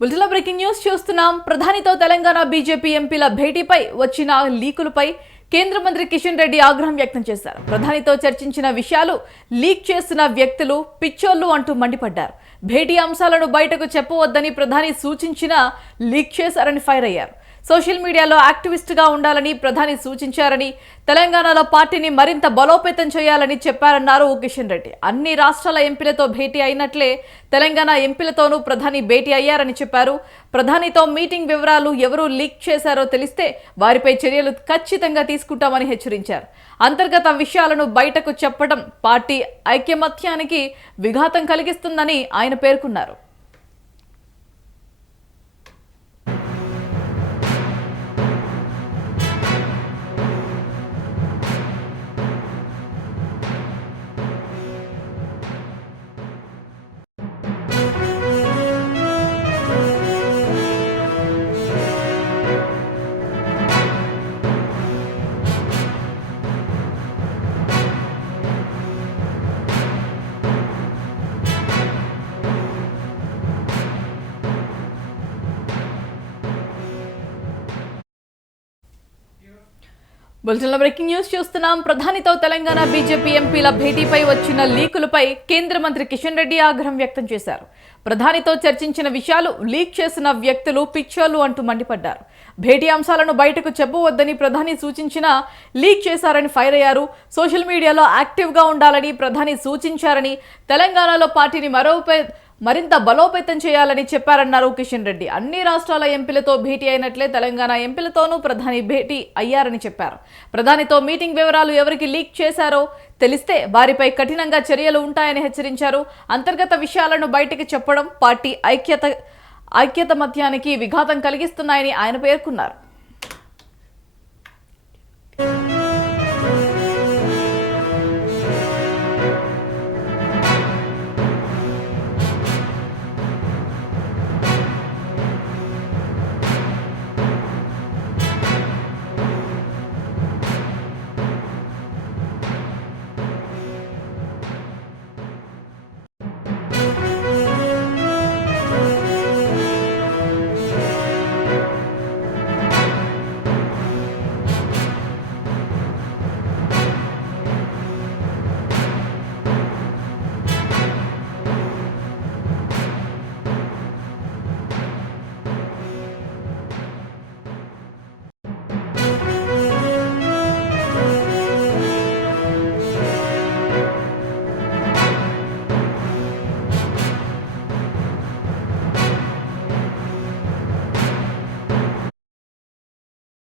బులెటిన్లో breaking news చూస్తున్నాం. ప్రధానితో Telangana BJP ఎంపీల భేటీపై వచ్చిన లీకులపై కేంద్ర మంత్రి కిషన్ రెడ్డి ఆగ్రహం వ్యక్తం చేశారు. ప్రధానితో చర్చించిన విషయాలు లీక్ చేస్తున్న వ్యక్తులు పిచ్చోళ్లు అంటూ మండిపడ్డారు. భేటీ అంశాలను బయటకు చెప్పవద్దని ప్రధాని సూచించినా లీక్ చేశారని ఫైర్ అయ్యారు. సోషల్ మీడియాలో యాక్టివిస్ట్గా ఉండాలని ప్రధాని సూచించారని, తెలంగాణలో పార్టీని మరింత బలోపేతం చేయాలని చెప్పారన్నారు కిషన్ రెడ్డి. అన్ని రాష్ట్రాల ఎంపీలతో భేటీ అయినట్లే తెలంగాణ ఎంపీలతోనూ ప్రధాని భేటీ అయ్యారని చెప్పారు. ప్రధానితో మీటింగ్ వివరాలు ఎవరు లీక్ చేశారో తెలిస్తే వారిపై చర్యలు ఖచ్చితంగా తీసుకుంటామని హెచ్చరించారు. అంతర్గత విషయాలను బయటకు చెప్పడం పార్టీ ఐకమత్యానికి విఘాతం కలిగిస్తుందని ఆయన పేర్కొన్నారు. బులెటిన్లో బ్రేకింగ్ న్యూస్ చూస్తున్నాం. ప్రధానితో తెలంగాణ బీజేపీ ఎంపీల భేటీపై వచ్చిన లీకులపై కేంద్ర మంత్రి కిషన్ రెడ్డి ఆగ్రహం వ్యక్తం చేశారు. ప్రధానితో చర్చించిన విషయాలు లీక్ చేసిన వ్యక్తులు పిచ్చోళ్లు అంటూ మండిపడ్డారు. భేటీ అంశాలను బయటకు చెప్పవద్దని ప్రధాని సూచించినా లీక్ చేశారని ఫైర్ అయ్యారు. సోషల్ మీడియాలో యాక్టివ్గా ఉండాలని ప్రధాని సూచించారని, తెలంగాణలో పార్టీని మరింత బలోపేతం చేయాలని చెప్పారన్నారు కిషన్ రెడ్డి. అన్ని రాష్ట్రాల ఎంపీలతో భేటీ అయినట్లే తెలంగాణ ఎంపీలతోనూ ప్రధాని భేటీ అయ్యారని చెప్పారు. ప్రధానితో మీటింగ్ వివరాలు ఎవరికి లీక్ చేశారో తెలిస్తే వారిపై కఠినంగా చర్యలు ఉంటాయని హెచ్చరించారు. అంతర్గత విషయాలను బయటికి చెప్పడం పార్టీ ఐక్యత మత్యానికి విఘాతం కలిగిస్తున్నాయని ఆయన పేర్కొన్నారు.